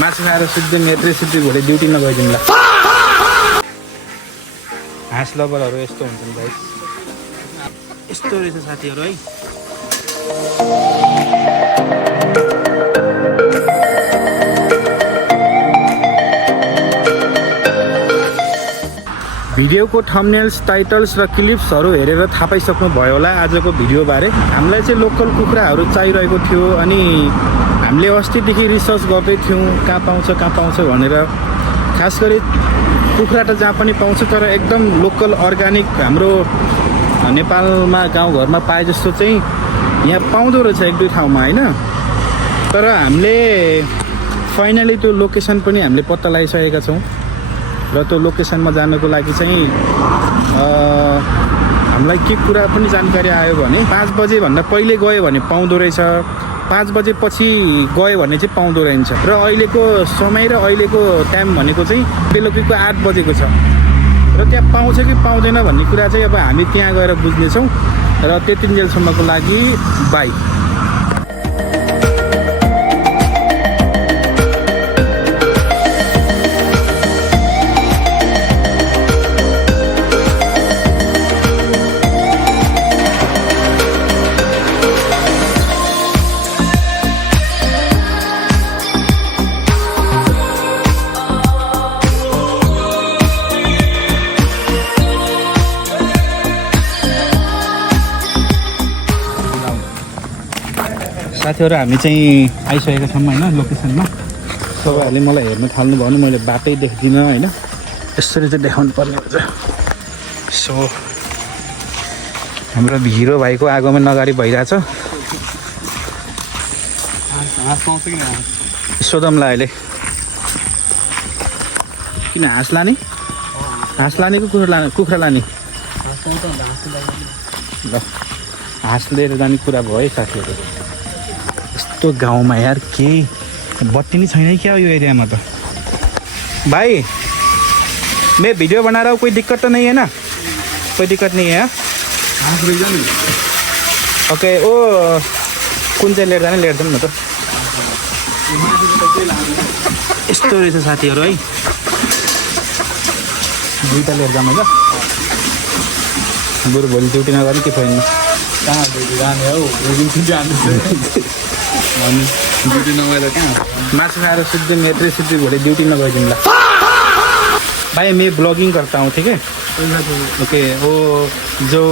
मासु खाएर सुत्दै मेट्रै सुत्दै भोलि ड्युटी नगइदिनु ल। हाँस लभरहरू यस्तो हुन्छन् भाइ, यस्तो रहेछ साथीहरू है। भिडियोको थम्बनेल्स, टाइटल्स र क्लिप्सहरू हेरेर थाहा पाइसक्नु भयो होला आजको भिडियोबारे। हामीलाई चाहिँ लोकल कुखुराहरू चाहिरहेको थियो अनि हामीले अस्तिदेखि रिसर्च गर्दै थियौँ कहाँ पाउँछ भनेर। खास गरी कुखुरा त जहाँ पनि पाउँछ, तर एकदम लोकल अर्ग्यानिक हाम्रो नेपालमा गाउँघरमा पाए जस्तो चाहिँ यहाँ पाउँदो रहेछ एक दुई ठाउँमा होइन। तर हामीले फाइनली त्यो लोकेसन पनि हामीले पत्ता लगाइसकेका छौँ र त्यो लोकेसनमा जानको लागि चाहिँ हामीलाई के कुरा पनि जानकारी आयो भने 5 बजेभन्दा पहिले गयो भने पाउँदो रहेछ, 5 बजेपछि गयो भने चाहिँ पाउँदो रहेछ। र अहिलेको समय र अहिलेको टाइम भनेको चाहिँ बेलुकीको 8 बजेको छ र त्यहाँ पाउँछ कि पाउँदैन भन्ने कुरा चाहिँ अब हामी त्यहाँ गएर बुझ्नेछौँ। र त्यतिन्जेलसम्मको लागि बाई। साथीहरू हामी चाहिँ आइसकेका छौँ होइन लोकेसनमा। सबैहरूले मलाई हेर्न थाल्नु भयो भने मैले बाटै देख्दिनँ होइन, यसरी चाहिँ देखाउनु पर्ने हुन्छ। सो हाम्रो हिरो भाइको आगमन अगाडि भइरहेछ। सोधौँला अहिले किन हाँस लाने, हाँस लाने कि कुखुरा लाने? ल हाँस लिएर जाने कुरा भयो है साथीहरू। यस्तो गाउँमा यार केही बत्ती नै छैन क्या यो एरियामा त। भाई मैं वीडियो बना रहा हूँ, कोई दिक्कत तो नहीं है ना? कोई दिक्कत नहीं है? ओके ओ कुन चाहिँ लिएर जाने लिएर जाउँ न त। यस्तो रहेछ साथीहरू है, दुईवटा लिएर जाउँ है ल। बरु भोलि ड्युटी नगर्ने के छैन। कहाँ जाने हौ, ड्युटी नगएर कहाँ मासु खाएर सुत्दै मेट्रै सुत्दै भोलि ड्यूटी न गइदिनु ल। भाई मैं ब्लॉगिंग करता हूँ, ठीक है? ओके वो जो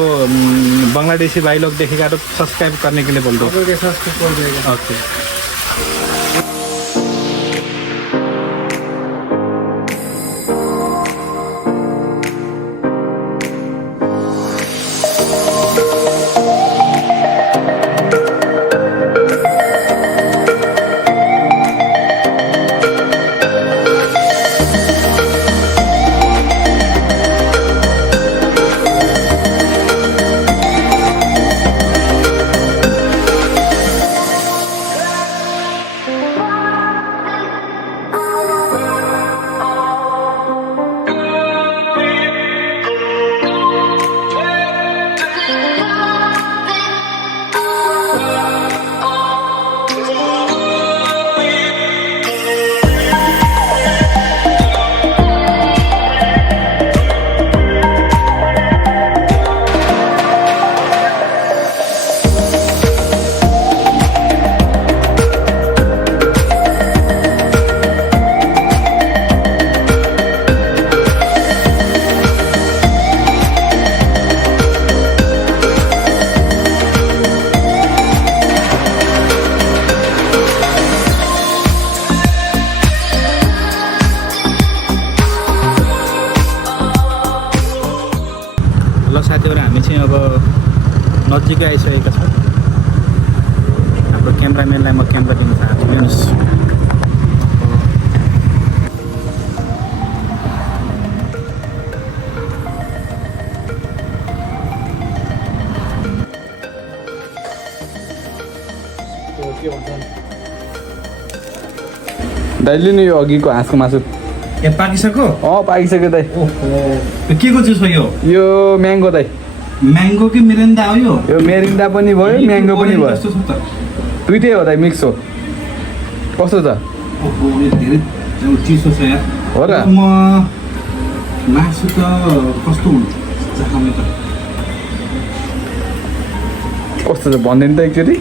बांग्लादेशी भाई लोग देखेगा तो सब्सक्राइब करने के लिए बोल दो। ओके साथीहरु हामी चाहिँ अब नजिकै आइसकेका छौँ। हाम्रो क्यामेराम्यानलाई म क्यामेरा दिन चाहन्छु। हेर्नुस् दाइले नि यो अघिको हाँसको मासु ए पाकिसक्यो? पाकिसक्यो दाइ। के को जुस हो यो? यो म्याङ्गो दाइ। म्याङ्गो कि मिरिन्डा हो यो? यो मिरिन्डा पनि भयो म्याङ्गो पनि भयो, दुईटै हो दाइ, मिक्स हो। कस्तो छ? ओहो यो धेरै चिसो छ यार हो र? म मासु त कस्तो हुन्छ चाख्नु त कस्तो छ भनिदिनु त एकचोटि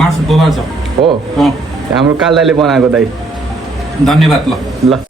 मासु बबाल छ हो अँ हाम्रो काल दाइले बनाएको दाइ धन्यवाद ल ल